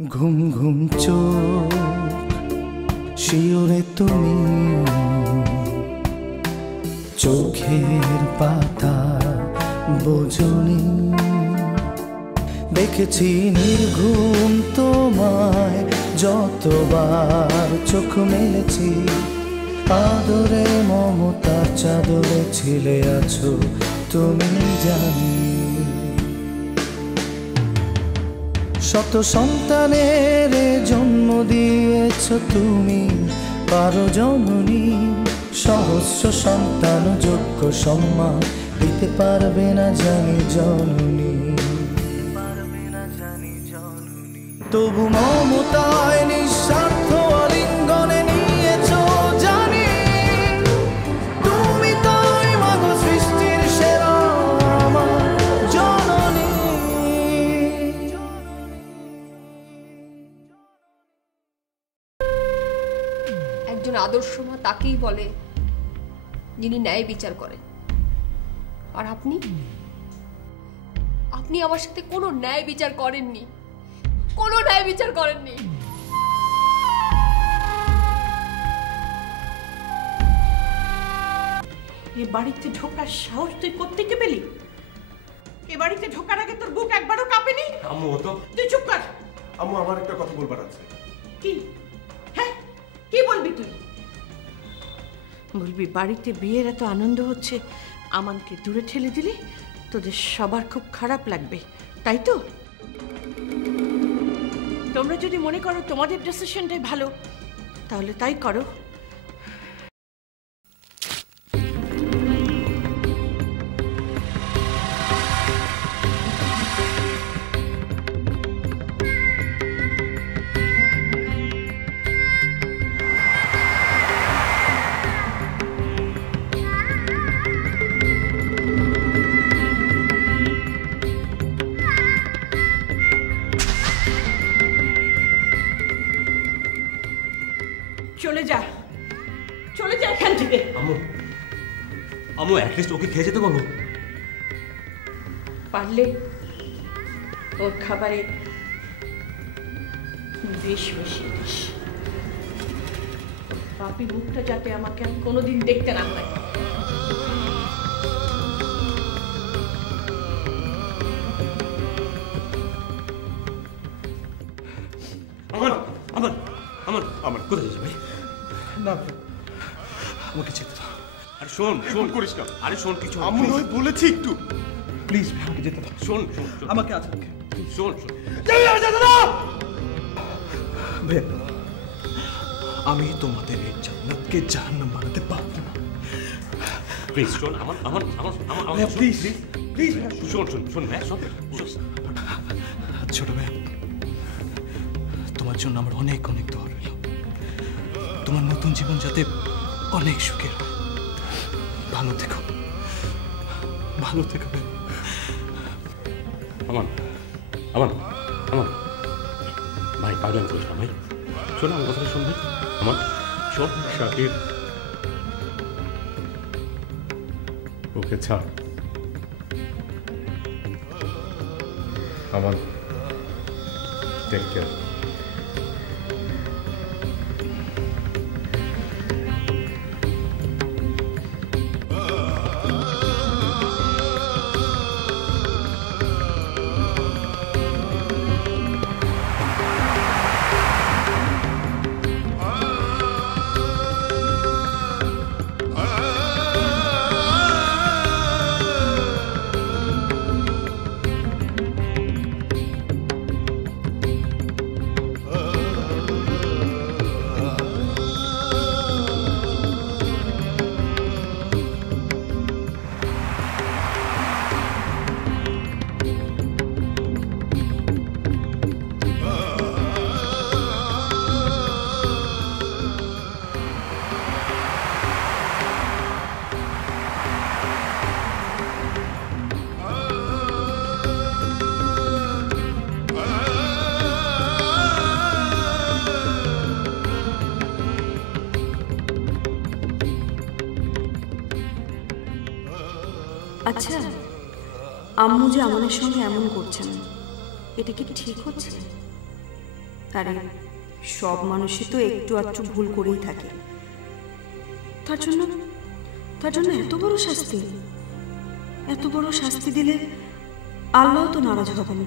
ঘুম ঘুম চোখ শিওরে তুমি চোখের পাতা বোঝনি দেখেছি নির্ঘুম তোমায় যতবার চোখ মেলেছি আদরে মমতার চাদরে ছিলে আছো তুমি জানি শত সন্তানের জন্ম দিয়েছ তুমি পারো জননী সহস্র সন্তান যোগ্য সম্মান দিতে পারবে না জানি জননী তবু মমতায় নিঃস্বার্থ আলিঙ্গনে নিয়েছ জানি তুমি তাই মাগো সৃষ্টির সেরা আমার জননী একজন আদর্শ মা তাকেই বলে যিনি ন্যায় বিচার করেন আর আপনি আপনি আমার সাথে কোনো ন্যায় বিচার করেননি কোনো ন্যায় বিচার করেননি এ বাড়িতে ঢোকার সাহস তুই কোত্থেকে পেলি এ বাড়িতে ঢোকার আগে তোর বুক একবারও কাঁপেনি আম্মু তো তুই চুপ কর আম্মু আমার একটা কথা বলবার আছে কি হ্যাঁ কি বলবি তুই বলবি বাড়িতে বিয়ের এত আনন্দ হচ্ছে আমানকে দূরে ঠেলে দিলে তোদের সবার খুব খারাপ লাগবে তাই তো তোমরা যদি মনে করো তোমাদের ডিসিশনটাই ভালো তাহলে তাই করো চলে যা এখান থেকে আম্মু আম্মু অ্যাটলিস্ট ওকে খেয়ে যেতে বলো পারলে ওর খাবারে বেশ মিশিয়ে দিস পাপি মুখটা যাতে আমাকে আর কোনোদিন দেখতে না হয় আমার আমার আমার আমার কোথায় যাচ্ছে ভাই না আমাকে যেতে দাও আরে শোন শোন করিস না আরে শোন কিছু আমি ওই বলেছি একটু প্লিজ আমাকে যেতে দাও শোন শোন আমাকে আছে শোন শোন আমি তোমাদের এই জান্নাতকে জাহান্নাম বানাতে পারবো না প্লিজ শোন আমার আমার আমার আমার প্লিজ প্লিজ শোন শোন শোন ভাই শোন ছোট ভাই তোমার জন্য আমার অনেক অনেক দোয়া রইল তোমার নতুন জীবন যাতে অনেক সুখের হয় ভালো থেকো ভালো থেকো ভাই আমার আমার আমার ভাই পাগলাম করিস না ভাই শোন আমার কথাটা শুনবে আমার শোন শাকির ওকে ছাড় আমার টেক কেয়ার আচ্ছা, আম্মু যে আমাদের সঙ্গে এমন করছেন, এটা কি ঠিক হচ্ছে? আরে সব মানুষই তো একটু আধটু ভুল করেই থাকে। তার জন্য এত বড় শাস্তি দিলে আল্লাহ তো নারাজ হবেন।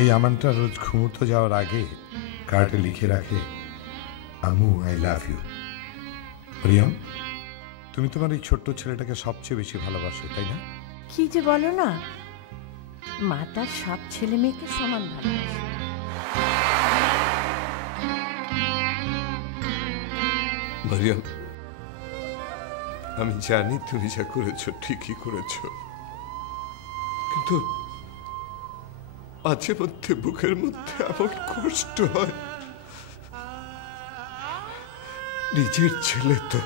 এই আমানটা রোজ ঘুমোতে যাওয়ার আগে কার্ডে লিখে রাখে, আম্মু আই লাভ ইউ। প্রিয়ম, তুমি তোমার এই ছোট্ট ছেলেটাকে সবচেয়ে বেশি ভালোবাসো, তাই না? কি যে বলো না, মা তার সব ছেলে মেয়েকে সমান ভালোবাসে। মারিয়াম, আমি জানি তুমি যা করেছো ঠিকই করেছো, কিন্তু মাঝে মধ্যে বুকের মধ্যে এমন কষ্ট হয়। নিজের ছেলে তো।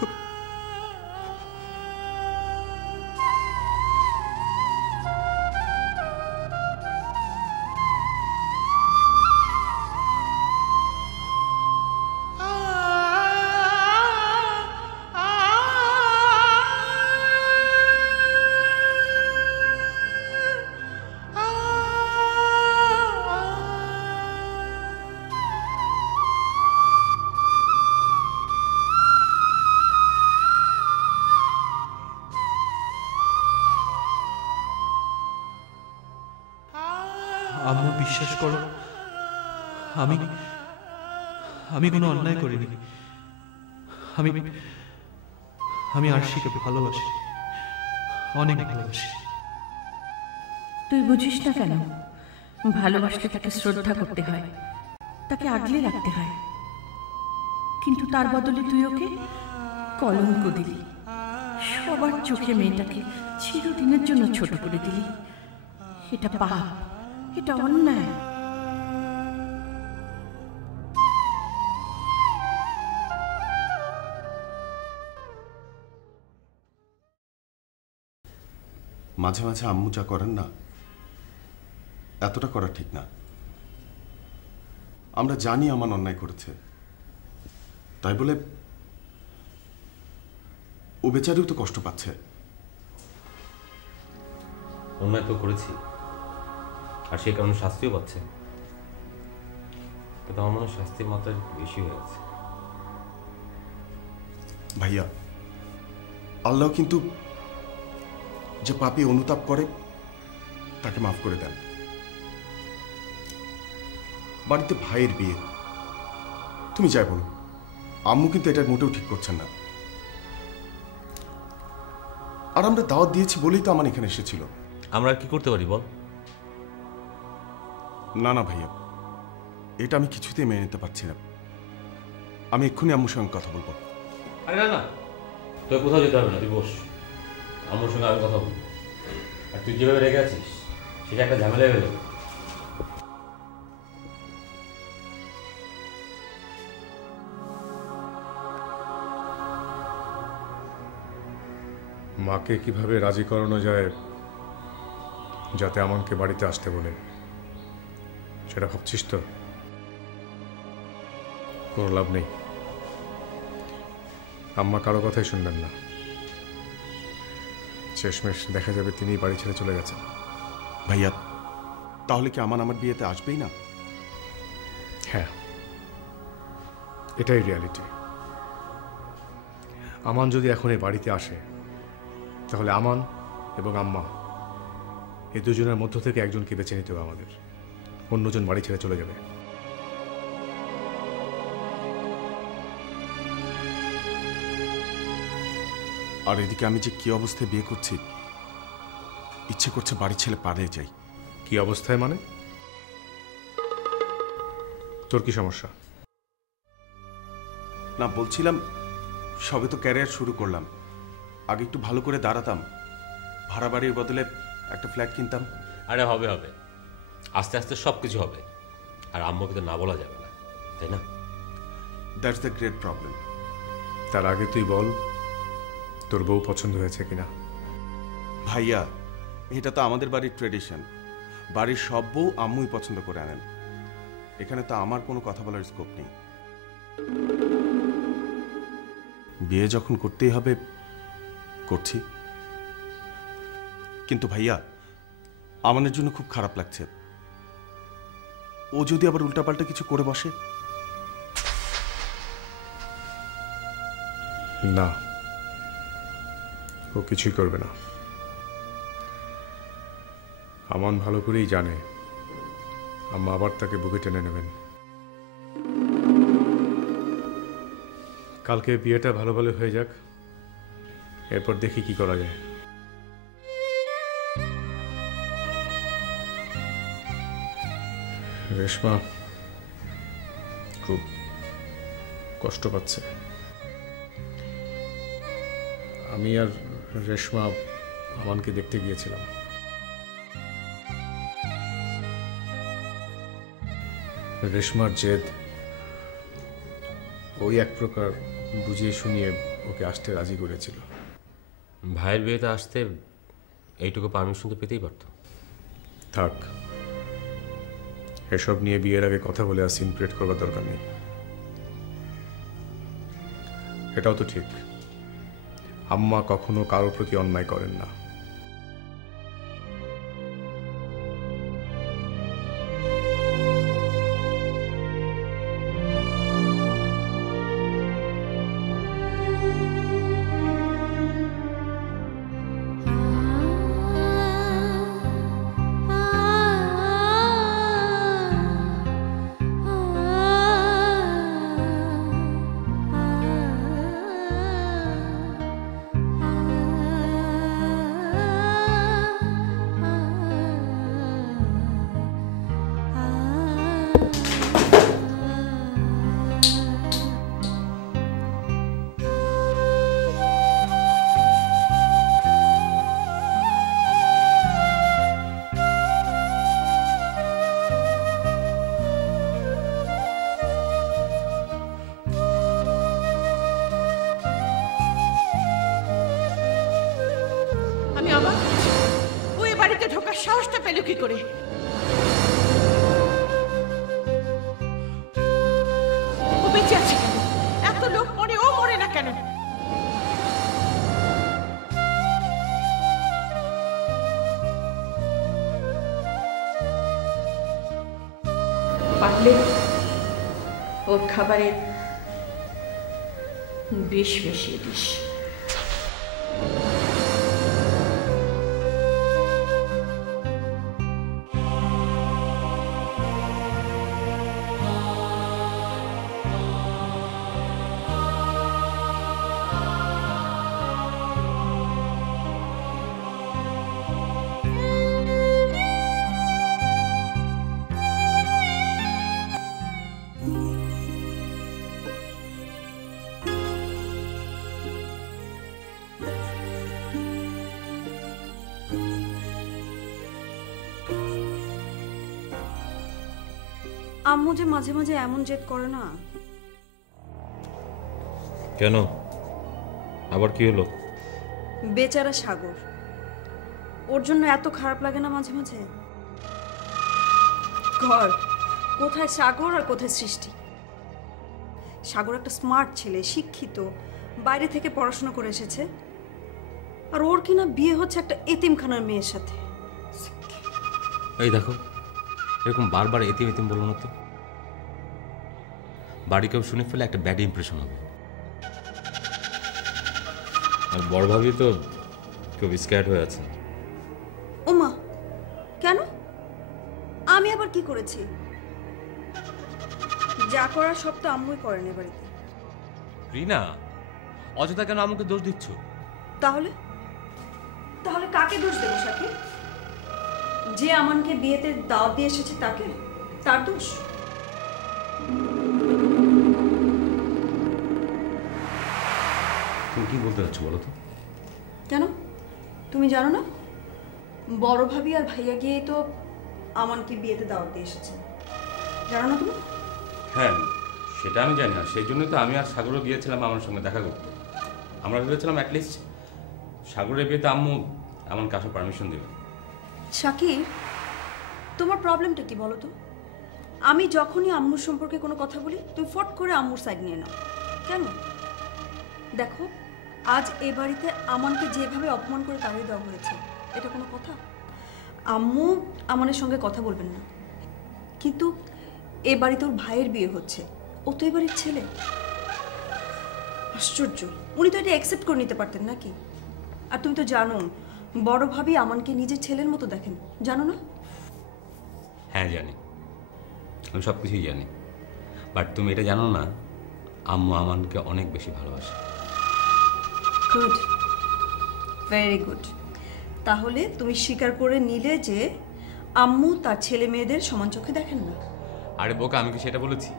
আম্মু, বিশ্বাস করো, আমি কোনো অন্যায় করিনি। আমি আরশিকে ভালোবাসি, অনেক ভালোবাসি। তুই বুঝিস না কেন? ভালোবাসতে তাকে শ্রদ্ধা করতে হয়, তাকে আগলে রাখতে হয়, কিন্তু তার বদলে তুই ওকে কলঙ্ক দিলি। সবার চোখে মেয়েটাকে চিরদিনের জন্য ছোট করে দিলি। এটা পাপ, এটা অন্যায়। মাঝে মাঝে আম্মু যা করেন না, এতটা করা ঠিক না। আমরা জানি আমান অন্যায় করেছে, তাই বলে ও বেচারিও তো কষ্ট পাচ্ছে। অন্যায় তো করেছি, আর সে কারণে শাস্তিও পাচ্ছে, কিন্তু আমার মনে হয় শাস্তির মাত্রা বেশি হয়ে গেছে। ভাইয়া, আল্লাহ কিন্তু যে পাপী অনুতাপ করে তাকে মাফ করে দেন। বাড়িতে ভাইয়ের বিয়ে, তুমি যাই বলো, আম্মু কিন্তু এটা মোটেও ঠিক করছেন না। আর আমরা দাওয়াত দিয়েছি বলেই তো আমার এখানে এসেছিল। আমরা আর কি করতে পারি বল? না না ভাইয়া, এটা আমি কিছুতেই মেনে নিতে পারছি না। আমি এক্ষুনি আম্মুর সঙ্গে কথা বলবো। আরে না না, তোর কোথাও যেতে হবে না, তুই বস, আম্মুর সঙ্গে আমি কথা বলবো। আর তুই যেভাবে রেখে আছিস সেটা একটা ঝামেলা হয়ে যাবে। মাকে কিভাবে রাজি করানো যায় যাতে আমাকে বাড়িতে আসতে বলে, সেটা ভাবছিস তো? কোনো লাভ নেই, আম্মা কারো কথাই শুনবেন না। শেষমেশ দেখা যাবে তিনিই বাড়ি ছেড়ে চলে গেছেন। ভাইয়া, তাহলে কি আমান আমার বিয়েতে আসবেই না? হ্যাঁ, এটাই রিয়ালিটি। আমান যদি এখন এই বাড়িতে আসে তাহলে আমান এবং আম্মা এই দুজনের মধ্য থেকে একজনকে বেছে নিতে হবে আমাদের, অন্যজন বাড়ি ছেড়ে চলে যাবে। আর এদিকে আমি যে কি অবস্থায় বিয়ে করছি, ইচ্ছে করছে বাড়ি ছেড়ে পালিয়ে যাই। কি অবস্থায় মানে? তোর কি সমস্যা? না, বলছিলাম সবে তো ক্যারিয়ার শুরু করলাম, আগে একটু ভালো করে দাঁড়াতাম, ভাড়া বাড়ির বদলে একটা ফ্ল্যাট কিনতাম। আরে হবে হবে, আস্তে আস্তে সব কিছু হবে। আর আম্মুকে তো না বলা যাবে না, তাই না? That's the great problem. তার আগে তুই বল তোর বউ পছন্দ হয়েছে কিনা। ভাইয়া, এটা তো আমাদের বাড়ির ট্রেডিশন, বাড়ির সব বউ আম্মুই পছন্দ করে আনেন, এখানে তো আমার কোনো কথা বলার স্কোপ নেই। বিয়ে যখন করতেই হবে করছি। কিন্তু ভাইয়া, আমানের জন্য খুব খারাপ লাগছে, ও যদি আবার উল্টাপাল্টা কিছু করে বসে। না, ও কিছুই করবে না। আমান ভালো করেই জানে আম্মা আবার তাকে বুকে টেনে নেবেন। কালকে বিয়েটা ভালো ভালো হয়ে যাক, এরপর দেখি কি করা যায়। রেশমা খুব কষ্ট পাচ্ছে। আমি আর রেশমা আমানকে দেখতে গিয়েছিলাম। রেশমার জেদ ওই এক প্রকার বুঝিয়ে শুনিয়ে ওকে আসতে রাজি করেছিল। ভাইয়ের বিয়েতে আসতে এইটুকু পারমিশন তো পেতেই পারতো। থাক, এসব নিয়ে বিয়ের আগে কথা বলে আর সিন ক্রিয়েট করবার দরকার নেই। এটাও তো ঠিক, আম্মা কখনো কারোর প্রতি অন্যায় করেন না। আমি অবাক হচ্ছি, ওই বাড়িতে ঢোকার সাহসটা পেল কি করে? ও বেঁচে আছে কেন? এত লোক মরে, ও মরে না কেন? পারলে ওর খাবারে বিষ মিশিয়ে দিস। আম্মু যে মাঝে মাঝে এমন জেদ করে না। কেন, আবার কি হলো? বেচারা সাগর, ওর জন্য এত খারাপ লাগে না মাঝে মাঝে? ঘর কোথায় সাগর আর কোথায় সৃষ্টি? সাগর একটা স্মার্ট ছেলে, শিক্ষিত, বাইরে থেকে পড়াশোনা করে এসেছে, আর ওর কিনা বিয়ে হচ্ছে একটা এতিমখানার মেয়ের সাথে। এই দেখো, এরকম বারবার এতিম এতিম বলো না তো। বাড়ি কেউ শুনে ফেলে একটা ব্যাড ইমপ্রেশন হবে। আর বড় ভাবি তো খুব স্ক্যার্ড হয়ে আছে। ওমা, কেন? আমি আবার কি করেছি? যা করার সব তো আম্মুই করেন এ বাড়িতে। রিনা, অযথা কেন আমাকে দোষ দিচ্ছ? তাহলে তাহলে কাকে দোষ দেবো সাকিব? যে আমানকে বিয়েতে দাওয়াত দিয়ে এসেছে তাকে, তার দোষ? তুমি কি বলতে চাচ্ছ বলো তো? কেন, তুমি জানো না? বড় ভাবি আর ভাইয়া গিয়ে তো আমানকে বিয়েতে দাওয়াত দিয়ে এসেছে, জানো না তুমি? হ্যাঁ, সেটা আমি জানি না। সেই জন্যই তো আমি আর সাগরও গিয়েছিলাম আমার সঙ্গে দেখা করতে। আমরা ভেবেছিলাম অ্যাটলিস্ট সাগরের বিয়েতে আম্মু আমার কাছে পারমিশন দেবে। শাকির, তোমার প্রবলেমটা কি বলো তো? আমি যখনই আম্মুর সম্পর্কে কোনো কথা বলি তুমি ফট করে আম্মুর সাইড নিয়ে নাও কেন? দেখো, আজ এ বাড়িতে আমানকে যেভাবে অপমান করে তাড়িয়ে দেওয়া হয়েছে, এটা কোনো কথা? আম্মু আমানের সঙ্গে কথা বলবেন না, কিন্তু এ বাড়িতে ওর ভাইয়ের বিয়ে হচ্ছে, ও তো এ বাড়ির ছেলে। আশ্চর্য, উনি তো এটা অ্যাকসেপ্ট করে নিতে পারতেন নাকি? আর তুমি তো জানো বড় ভাবি আমানকে নিজের ছেলের মতো দেখেন, জানো না? হ্যাঁ জানি, আমি সব কিছুই জানি। বাট তুমি এটা জানো না, আম্মু আমানকে অনেক বেশি ভালোবাসে। Good, very good. তাহলে তুমি স্বীকার করে নিলে যে আম্মু তার ছেলে মেয়েদের সমান চোখে দেখেন না। আরে বোকা, আমি কি সেটা বলেছি?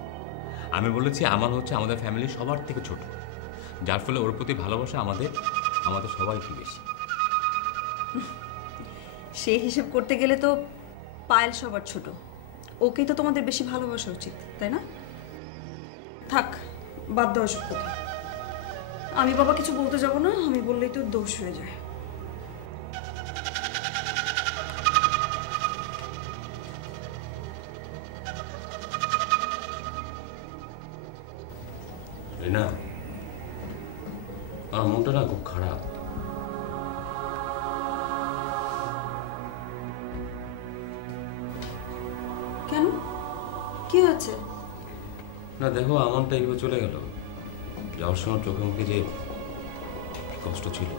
আমি বলেছি আমান হচ্ছে আমাদের ফ্যামিলির সবার থেকে ছোট, যার ফলে ওর প্রতি ভালোবাসা আমাদের সবাই কি বেশি। সেই হিসেব করতে গেলে তো পায়েল সবার ছোট, ওকেই তো তোমাদের বেশি ভালোবাসা উচিত, তাই না? থাক, বাদ দাও সব কথা। আমি বাবা কিছু বলতে যাব না, আমি বললেই তো দোষ হয়ে যায়। রিনা, আমার মনটা না খুব খারাপ। কেন, কি হয়েছে? না দেখো, আমানটা এইভাবে চলে গেল, যাওয়ার সময় চোখে মুখে যে কষ্ট ছিল।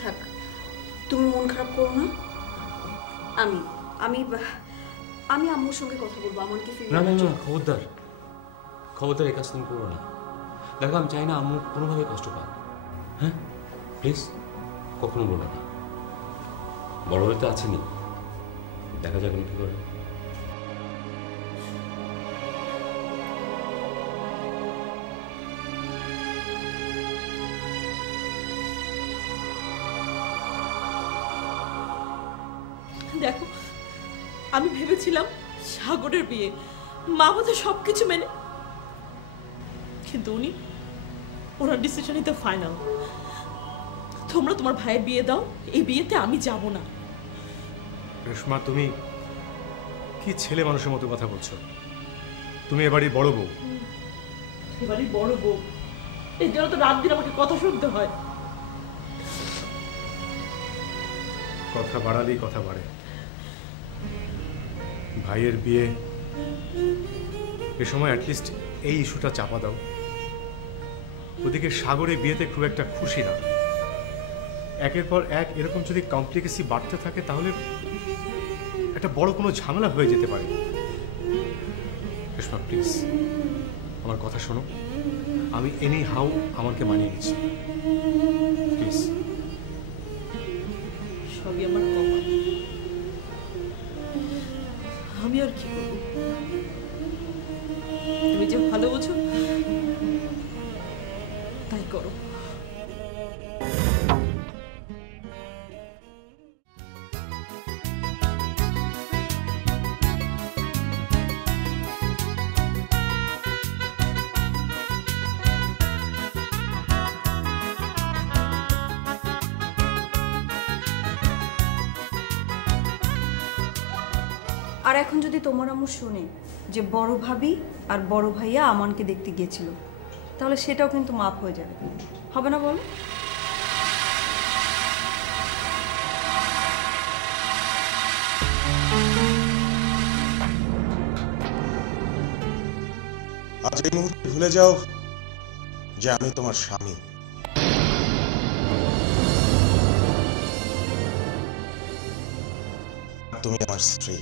থাক, তুমি মন খারাপ করো না। আমি আমি আমি আম্মুর সঙ্গে কথা বলবো আমাকে ফিরে। না না না, খবরদার খবরদার, এই কাজ তুমি করো না। দেখো, আমি চাই না আম্মু কোনোভাবে কষ্ট পাক। হ্যাঁ প্লিজ, কখনো বলো না। বড় হয়ে তো আছেনি, দেখা যাক কি করে। দেখো, আমি ভেবেছিলাম সাগরের বিয়ে, মা বোধহয় সবকিছু মেনে, কিন্তু উনি, ওনার ডিসিশনই তো ফাইনাল। তোমরা তোমার ভাইয়ের বিয়ে দাও, এই বিয়েতে আমি যাব না। রেশমা, তুমি কি ছেলে মানুষের মতো কথা বলছো? তুমি এবারই বড় বউ। এবারই বড় বউ, এই জন্য তো রাত দিন আমাকে কথা শুনতে হয়। কথা বাড়ালেই কথা বাড়ে। ভাইয়ের বিয়ে, এ সময় অ্যাটলিস্ট এই ইস্যুটা চাপা দাও। ওদিকে সাগরের বিয়েতে খুব একটা খুশি না। একের পর এক এরকম যদি কমপ্লিকেসি বাড়তে থাকে তাহলে একটা বড় কোনো ঝামেলা হয়ে যেতে পারে। রেশমা প্লিজ, আমার কথা শোনো। আমি এনি হাউ আমাকে মানিয়ে নিচ্ছি, প্লিজ। সবই আমার কপাল, আমি আর কি করবো? তুমি যে ভালো বোঝো তাই করো। আর এখন যদি তোমার আম্মু শোনে যে বড় ভাবি আর বড় ভাইয়া আমানকে দেখতে গিয়েছিল, তাহলে সেটাও কিন্তু মাপ হয়ে যাবে, হবে না বলো? আজ এই মুহূর্তে ভুলে যাও যে আমি তোমার স্বামী। তুমি আমার স্ত্রী।